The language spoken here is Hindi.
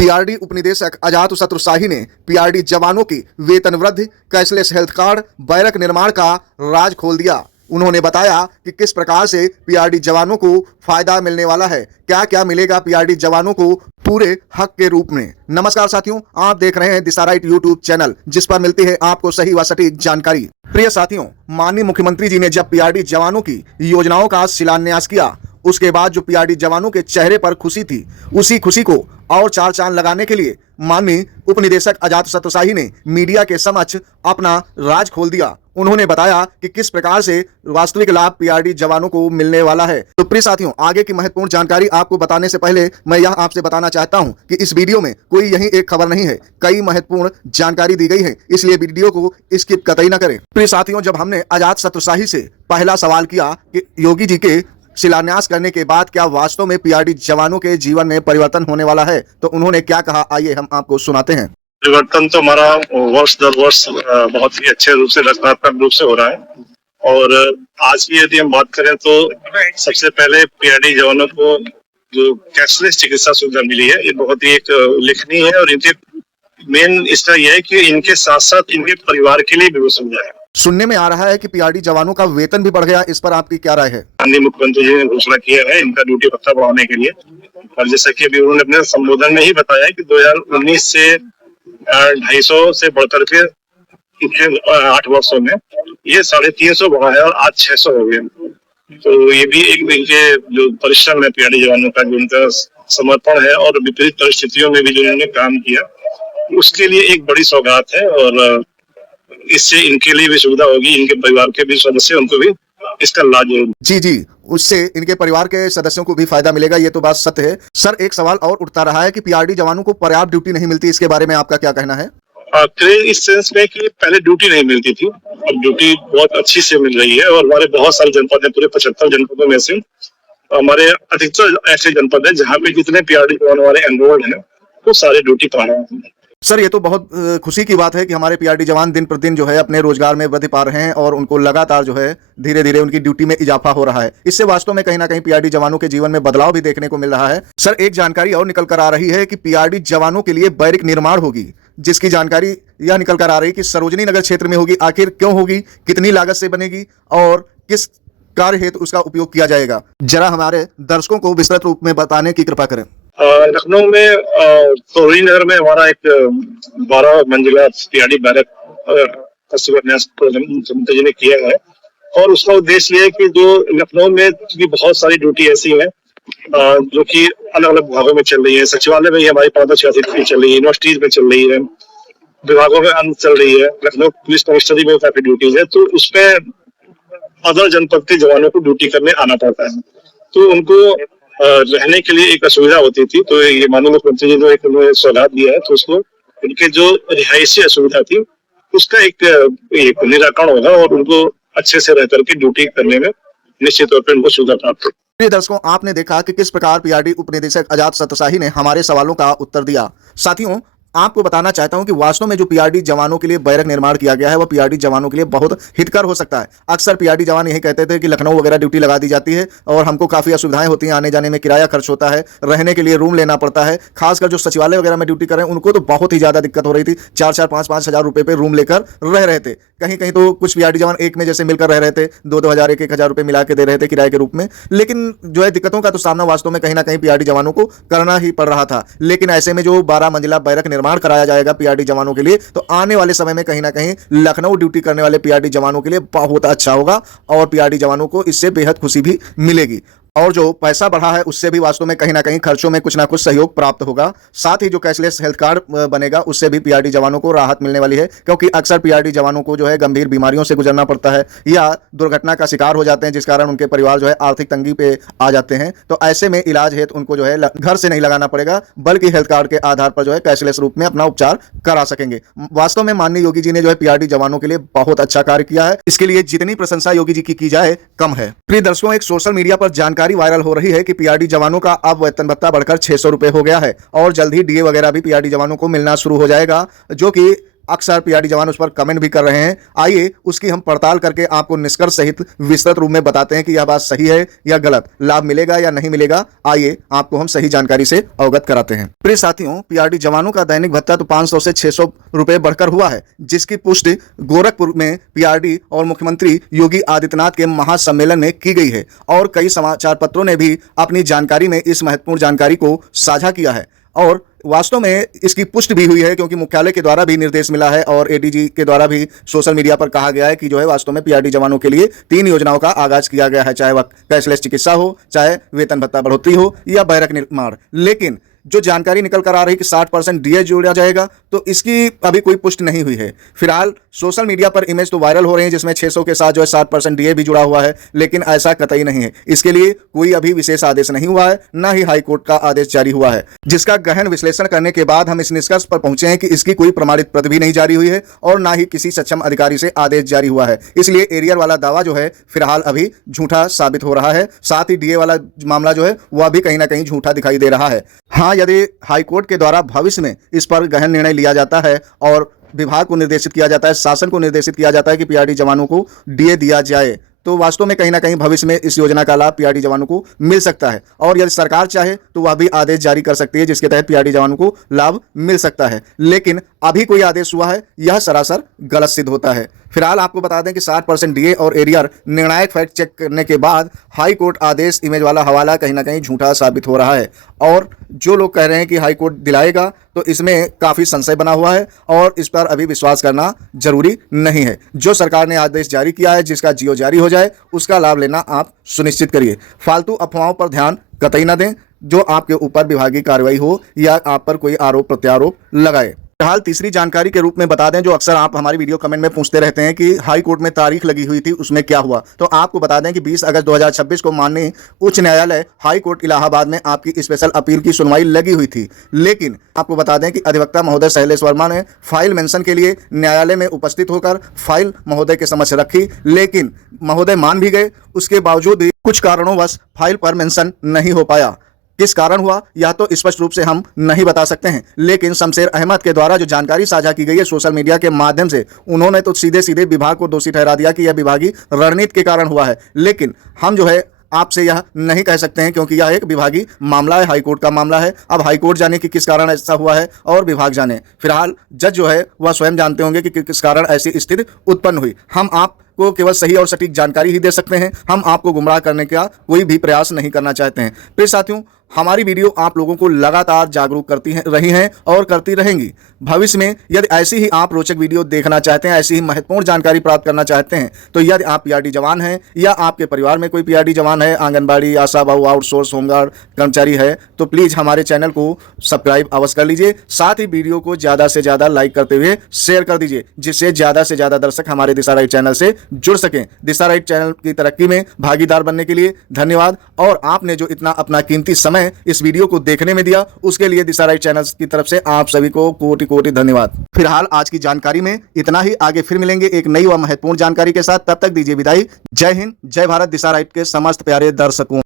पीआरडी उपनिदेशक अजात शत्रु शाही ने पीआरडी जवानों की वेतन वृद्धि, कैशलेस हेल्थ कार्ड, बैरक निर्माण का राज खोल दिया। उन्होंने बताया कि किस प्रकार से पीआरडी जवानों को फायदा मिलने वाला है, क्या क्या मिलेगा पीआरडी जवानों को पूरे हक के रूप में। नमस्कार साथियों, आप देख रहे हैं दिशा राइट यूट्यूब चैनल, जिस पर मिलती है आपको सही व सटीक जानकारी। प्रिय साथियों, माननीय मुख्यमंत्री जी ने जब पीआरडी जवानों की योजनाओं का शिलान्यास किया, उसके बाद जो पीआरडी जवानों के चेहरे पर खुशी थी, उसी खुशी को और चार चांद लगाने के लिए माननीय उपनिदेशक अजात शत्रु शाही ने मीडिया के समक्ष अपना राज खोल दिया। उन्होंने बताया कि किस प्रकार से वास्तविक लाभ पीआरडी जवानों को मिलने वाला है। तो प्रिय साथियों, आगे की महत्वपूर्ण जानकारी आपको बताने से पहले मैं यह आपसे बताना चाहता हूं कि इस वीडियो में कोई यही एक खबर नहीं है, कई महत्वपूर्ण जानकारी दी गई है, इसलिए वीडियो को स्किप कतई न करें। प्रिय साथियों, जब हमने अजात शत्रु शाही से पहला सवाल किया कि योगी जी के शिलान्यास करने के बाद क्या वास्तव में पीआरडी जवानों के जीवन में परिवर्तन होने वाला है, तो उन्होंने क्या कहा, आइए हम आपको सुनाते हैं। परिवर्तन तो हमारा वर्ष दर वर्ष बहुत ही अच्छे रूप से, रचनात्मक रूप से हो रहा है। और आज की यदि हम बात करें तो सबसे पहले पीआरडी जवानों को जो कैशलेस चिकित्सा सुविधा मिली है, ये बहुत ही एक उल्लेखनीय है। और इनके मेन इसका यह है कि इनके साथ साथ इनके परिवार के लिए भी वो सुविधा है। सुनने में आ रहा है कि पीआरडी जवानों का वेतन भी बढ़ गया, इस पर आपकी क्या राय है? माननीय मुख्यमंत्री जी ने घोषणा किया है इनका ड्यूटी भत्ता बढ़ाने के लिए। और जैसा कि अभी उन्होंने अपने संबोधन में ही बताया कि 2019 से 250 से बढ़कर के पिछले 8 वर्षों में ये 350 बढ़ा है और आज 600 हो गए। तो ये भी एक इनके जो परिश्रम है पीआरडी जवानों का, जो उनका समर्पण है और विपरीत परिस्थितियों में भी जो इन्होंने काम किया, उसके लिए एक बड़ी सौगात है। और इससे इनके लिए भी सुविधा होगी, इनके परिवार के भी सदस्य, उनको भी इसका लाभ होगा। जी, उससे इनके परिवार के सदस्यों को भी फायदा मिलेगा, ये तो बात सत्य है। सर, एक सवाल और उठता रहा है कि पीआरडी जवानों को पर्याप्त ड्यूटी नहीं मिलती, इसके बारे में आपका क्या कहना है? इस सेंस में कि पहले ड्यूटी नहीं मिलती थी, अब ड्यूटी बहुत अच्छी से मिल रही है। और हमारे बहुत सारे जनपद है, पूरे 75 जनपदों में से हमारे अधिकतर ऐसे जनपद है जहाँ पे जितने पीआरडी जवान हमारे एनरोल्ड हैं वो सारे ड्यूटी पा रहे हैं। सर, ये तो बहुत खुशी की बात है कि हमारे पीआरडी जवान दिन प्रतिदिन जो है अपने रोजगार में वृद्धि पा रहे हैं और उनको लगातार जो है धीरे धीरे उनकी ड्यूटी में इजाफा हो रहा है। इससे वास्तव में कहीं ना कहीं पीआरडी जवानों के जीवन में बदलाव भी देखने को मिल रहा है। सर, एक जानकारी और निकल कर आ रही है कि पीआरडी जवानों के लिए बैरक निर्माण होगी, जिसकी जानकारी यह निकल कर आ रही है कि सरोजनी नगर क्षेत्र में होगी। आखिर क्यों होगी, कितनी लागत से बनेगी और किस कार्य हेतु उसका उपयोग किया जाएगा, जरा हमारे दर्शकों को विस्तृत रूप में बताने की कृपा करें। लखनऊ में सरोजनी नगर में हमारा एक 12 मंजिला पीआरडी बैरक मुख्यमंत्री जी ने किया है। और उसका उद्देश्य ये है कि जो लखनऊ में की बहुत सारी ड्यूटी ऐसी है जो कि अलग अलग विभागों में चल रही है। सचिवालय में ही हमारी 586 चल रही है, यूनिवर्सिटीज में चल रही है, विभागों में अन्य चल रही है, लखनऊ पुलिस कमिश्नरी में काफी ड्यूटीज है। तो उसमें अदर जनपद के जवानों को ड्यूटी करने आना पड़ता है, तो उनको रहने के लिए एक असुविधा होती थी। तो ये माननीय मुख्यमंत्री जी ने एक सौगात दिया है, तो उसको उनके जो रिहायशी असुविधा थी उसका एक निराकरण होगा और उनको अच्छे से रह करके ड्यूटी करने में निश्चित तौर पर उनको सुविधा प्राप्त होगी। प्रिय दर्शकों, आपने देखा कि किस प्रकार पीआरडी उपनिदेशक अजात शत्रु शाही ने हमारे सवालों का उत्तर दिया। साथियों, आपको बताना चाहता हूं कि वास्तव में जो पीआरडी जवानों के लिए बैरक निर्माण किया गया है वह पीआरडी जवानों के लिए बहुत हितकर हो सकता है। अक्सर पीआरडी जवान यही कहते थे कि लखनऊ वगैरह ड्यूटी लगा दी जाती है और हमको काफी असुविधाएं होती हैं, आने जाने में किराया खर्च होता है, रहने के लिए रूम लेना पड़ता है। खासकर जो सचिवालय वगैरह में ड्यूटी कर रहे हैं उनको तो बहुत ही ज्यादा दिक्कत हो रही थी। 4-4, 5-5 हजार रुपए पे रूम लेकर रह रहे थे। कहीं कहीं तो कुछ पीआरडी जवान एक में जैसे मिलकर रह रहे थे, 2-2 हजार, 1-1 हजार रुपए मिला के दे रहे थे किराए के रूप में। लेकिन जो है दिक्कतों का तो सामना वास्तव में कहीं ना कहीं पीआरडी जवानों को करना ही पड़ रहा था। लेकिन ऐसे में जो 12 मंजिला बैरक निर्माण कराया जाएगा पीआरडी जवानों के लिए, तो आने वाले समय में कहीं ना कहीं लखनऊ ड्यूटी करने वाले पीआरडी जवानों के लिए बहुत अच्छा होगा और पीआरडी जवानों को इससे बेहद खुशी भी मिलेगी। और जो पैसा बढ़ा है उससे भी वास्तव में कहीं ना कहीं खर्चों में कुछ ना कुछ सहयोग प्राप्त होगा। साथ ही जो कैशलेस हेल्थ कार्ड बनेगा उससे भी पीआरडी जवानों को राहत मिलने वाली है, क्योंकि अक्सर पीआरडी जवानों को जो है गंभीर बीमारियों से गुजरना पड़ता है या दुर्घटना का शिकार हो जाते हैं, जिस कारण उनके परिवार जो है आर्थिक तंगी पे आ जाते हैं। तो ऐसे में इलाज हेतु उनको जो है घर से नहीं लगाना पड़ेगा, बल्कि हेल्थ कार्ड के आधार पर जो है कैशलेस रूप में अपना उपचार करा सकेंगे। वास्तव में माननीय योगी जी ने जो है पीआरडी जवानों के लिए बहुत अच्छा कार्य किया है। इसके लिए जितनी प्रशंसा योगी जी की जाए कम है। प्रिय दर्शकों, एक सोशल मीडिया पर जानकारी वायरल हो रही है कि पीआरडी जवानों का अब वेतन भत्ता बढ़कर 600 रुपए हो गया है और जल्द ही डीए वगैरह भी पीआरडी जवानों को मिलना शुरू हो जाएगा, जो कि अक्सर पीआरडी जवान उस पर कमेंट भी कर रहे हैं। आइए उसकी हम पड़ताल करके आपको निष्कर्ष सहित विस्तृत रूप में बताते हैं कि यह बात सही है या गलत, लाभ मिलेगा या नहीं मिलेगा। आइए आपको हम सही जानकारी से अवगत कराते हैं। प्रिय साथियों, पीआरडी जवानों का दैनिक भत्ता तो 500 से 600 रुपए बढ़कर हुआ है, जिसकी पुष्टि गोरखपुर में पीआरडी और मुख्यमंत्री योगी आदित्यनाथ के महासम्मेलन में की गई है और कई समाचार पत्रों ने भी अपनी जानकारी में इस महत्वपूर्ण जानकारी को साझा किया है और वास्तव में इसकी पुष्टि भी हुई है, क्योंकि मुख्यालय के द्वारा भी निर्देश मिला है और एडीजी के द्वारा भी सोशल मीडिया पर कहा गया है कि जो है वास्तव में पीआरडी जवानों के लिए 3 योजनाओं का आगाज किया गया है, चाहे वह कैशलेस चिकित्सा हो, चाहे वेतन भत्ता बढ़ोतरी हो या बैरक निर्माण। लेकिन जो जानकारी निकल कर आ रही है कि 60% डीए जोड़ा जाएगा, तो इसकी अभी कोई पुष्टि नहीं हुई है। फिलहाल सोशल मीडिया पर इमेज तो वायरल हो रही है जिसमें 600 के साथ जो है 60% डीए भी जुड़ा हुआ है, लेकिन ऐसा कतई नहीं है। इसके लिए कोई अभी विशेष आदेश नहीं हुआ है, न ही हाईकोर्ट का आदेश जारी हुआ है, जिसका गहन विश्लेषण करने के बाद हम इस निष्कर्ष पर पहुंचे हैं कि इसकी कोई प्रमाणित प्रति भी नहीं जारी हुई है और न ही किसी सक्षम अधिकारी से आदेश जारी हुआ है। इसलिए एरियर वाला दावा जो है फिलहाल अभी झूठा साबित हो रहा है। साथ ही डीए वाला मामला जो है वह भी कहीं ना कहीं झूठा दिखाई दे रहा है। हाँ, यदि हाईकोर्ट के द्वारा भविष्य में इस पर गहन निर्णय लिया जाता है और विभाग को निर्देशित किया जाता है, शासन को निर्देशित किया जाता है कि पीआरडी जवानों को डीए दिया जाए, तो वास्तव में कहीं ना कहीं भविष्य में इस योजना का लाभ पीआरडी जवानों को मिल सकता है और यदि सरकार चाहे तो वह भी आदेश जारी कर सकती है जिसके तहत पीआरडी जवानों को लाभ मिल सकता है। लेकिन अभी कोई आदेश हुआ है, यह सरासर गलत सिद्ध होता है। फिलहाल आपको बता दें कि 60% डीए और एरियर निर्णायक फैक्ट चेक करने के बाद हाई कोर्ट आदेश इमेज वाला हवाला कहीं ना कहीं झूठा साबित हो रहा है और जो लोग कह रहे हैं कि हाई कोर्ट दिलाएगा, तो इसमें काफ़ी संशय बना हुआ है और इस पर अभी विश्वास करना जरूरी नहीं है। जो सरकार ने आदेश जारी किया है, जिसका जियो जारी हो जाए, उसका लाभ लेना आप सुनिश्चित करिए। फालतू अफवाहों पर ध्यान कतई न दें जो आपके ऊपर विभागीय कार्रवाई हो या आप पर कोई आरोप प्रत्यारोप लगाए। फिलहाल तीसरी जानकारी के रूप में बता दें, जो अक्सर आप हमारी वीडियो कमेंट में पूछते रहते हैं कि हाई कोर्ट में तारीख लगी हुई थी, उसमें क्या हुआ। तो आपको बता दें कि 20 अगस्त 2026 को माननीय उच्च न्यायालय हाई कोर्ट इलाहाबाद में आपकी स्पेशल अपील की सुनवाई लगी हुई थी। लेकिन आपको बता दें कि अधिवक्ता महोदय शैलेश वर्मा ने फाइल मेंशन के लिए न्यायालय में उपस्थित होकर फाइल महोदय के समक्ष रखी, लेकिन महोदय मान भी गए। उसके बावजूद भी कुछ कारणों फाइल पर मेंशन नहीं हो पाया। किस कारण हुआ यह तो स्पष्ट रूप से हम नहीं बता सकते हैं, लेकिन शमशेर अहमद के द्वारा जो जानकारी साझा की गई है सोशल मीडिया के माध्यम से, उन्होंने तो सीधे सीधे विभाग को दोषी ठहरा दिया कि यह विभागीय रणनीति के कारण हुआ है। लेकिन हम जो है आपसे यह नहीं कह सकते हैं, क्योंकि यह एक विभागीय मामला है, हाईकोर्ट का मामला है। अब हाईकोर्ट जाने कि किस कारण ऐसा हुआ है और विभाग जाने। फिलहाल जज जो है वह स्वयं जानते होंगे कि किस कारण ऐसी स्थिति उत्पन्न हुई। हम आपको केवल सही और सटीक जानकारी ही दे सकते हैं, हम आपको गुमराह करने का कोई भी प्रयास नहीं करना चाहते हैं। प्रिय साथियों, हमारी वीडियो आप लोगों को लगातार जागरूक करती रही हैं और करती रहेंगी। भविष्य में यदि ऐसी ही आप रोचक वीडियो देखना चाहते हैं, ऐसी ही महत्वपूर्ण जानकारी प्राप्त करना चाहते हैं, तो यदि आप पीआरडी जवान हैं या आपके परिवार में कोई पीआरडी जवान है, आंगनबाड़ी, आशा बहु, आउटसोर्स होमगार्ड कर्मचारी है, तो प्लीज़ हमारे चैनल को सब्सक्राइब अवश्य कर लीजिए। साथ ही वीडियो को ज़्यादा से ज़्यादा लाइक करते हुए शेयर कर दीजिए, जिससे ज़्यादा से ज़्यादा दर्शक हमारे दिशा राइट चैनल से जुड़ सकें। दिशा राइट चैनल की तरक्की में भागीदार बनने के लिए धन्यवाद। और आपने जो इतना अपना कीमती समय इस वीडियो को देखने में दिया, उसके लिए दिशा राइट चैनल की तरफ से आप सभी को कोटि कोटि धन्यवाद। फिलहाल आज की जानकारी में इतना ही। आगे फिर मिलेंगे एक नई व महत्वपूर्ण जानकारी के साथ। तब तक दीजिए विदाई। जय हिंद, जय भारत। दिशा राइट के समस्त प्यारे दर्शकों।